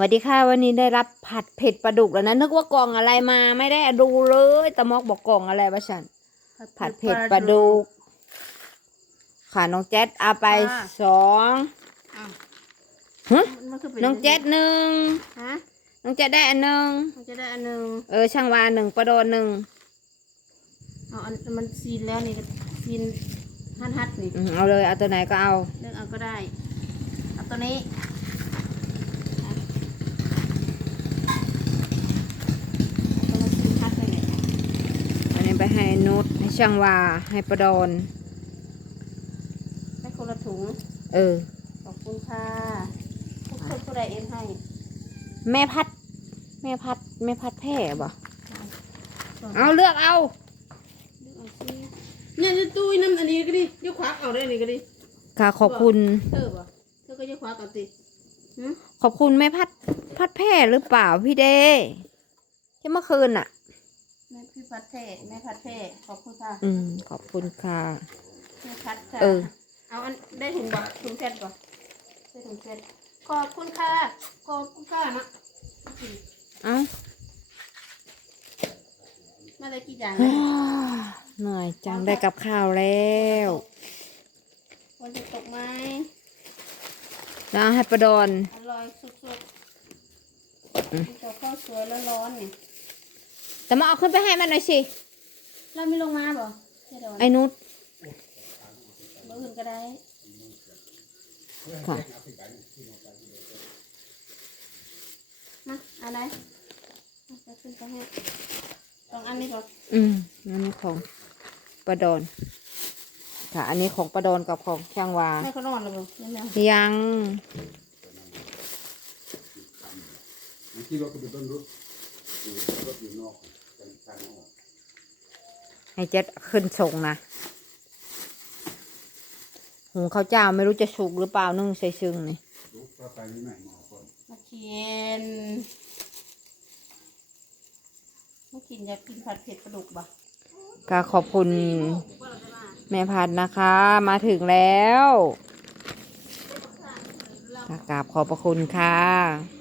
วัสดีค่ะวันนี้ได้รับผัดเผ็ดปลาดุกแล้วนะนึกว่ากล่องอะไรมาไม่ได้ดูเลยตะมอกบอกกล่องอะไรวะฉันผัดเผ็ดปลาดุกค่ะน้องแจ๊ดเอาไปสองอ้าวฮะมันคือเป็น้องแจ๊ดหนึ่งฮะน้องแจ๊ดได้อันหนึ่งมันจะได้อันหนึ่งเออช่างวาหนึ่งปลาโดนหนึ่งเอาอันมันซีนแล้วนี่ก็ซีนฮัดฮัดๆนี่อืมเอาเลยเอาตัวไหนก็เอาเลือกเอาก็ได้เอาตัวนี้เอาตัวซีนฮัดไปเลย อันนี้ ไปให้นุชให้ช่างวาให้ปลาโดนได้คนละถุง เออ ขอบคุณค่ะทุกคนผู้ใดเอ็นให้ แม่พัด แม่พัด แม่พัดแพร่บ่เอาเลือกเอาเลือกเอาสิเนี่ยจะตู้น้ำอันนี้ก็ดิยกขวาเอาได้นี่ก็ดิค่ะขอบคุณ เธอบ่เธอก็ยกขวาเอาติหืมขอบคุณแม่พัด พัดแพร่หรือเปล่าพี่เดที่เมื่อคืนอะแม่ พี่พัดเทแม่พัดเทขอบคุณค่ะอืมขอบคุณค่ะ แม่พัดค่ะเออ เอาอันได้ถุงบ่ถุงเซ็ตบ่ได้ถุงเซ็ตขอบคุณค่ะขอบคุณค่ะนะเอ้ามาได้กี่อย่างเหนะนื่อยจังได้กับข้าวแล้ววันจะตกไหมแล้วให้ประดอน อร่อยสุดอืมๆกินกับข้าวสวยร้อนๆนี่ แต่มาเอาขึ้นไปให้มันหน่อยสิ เราไม่ลงมาบ่เจ๊ดอนไอ้นุชเมื่ออื่นก็ได้ ค่ะมาเอะไรจะขึ้นไปให้สองอันนี้บ่อืมอันนี้ของประดอน ค่ะ อันนี้ของประดอนกับของช่างวาแม่เขานอนแล้วบ่ยังยังยังที่รถก็เป็นต้นรถ อยู่รถอยู่นอกกันทางออกให้เจ็ดขึ้นส่งนะหุงข้าวเจ้าไม่รู้จะสุกหรือเปล่านึ่งใส่ซึ่งนี่รู้ว่าไปที่ไหนมาเอาก่อนมาเขียนมากินอยากกินผัดเผ็ดปลาดุกบ่ก็ขอบคุณแม่พัดนะคะ มาถึงแล้วค่ะกราบขอบพระคุณค่ะ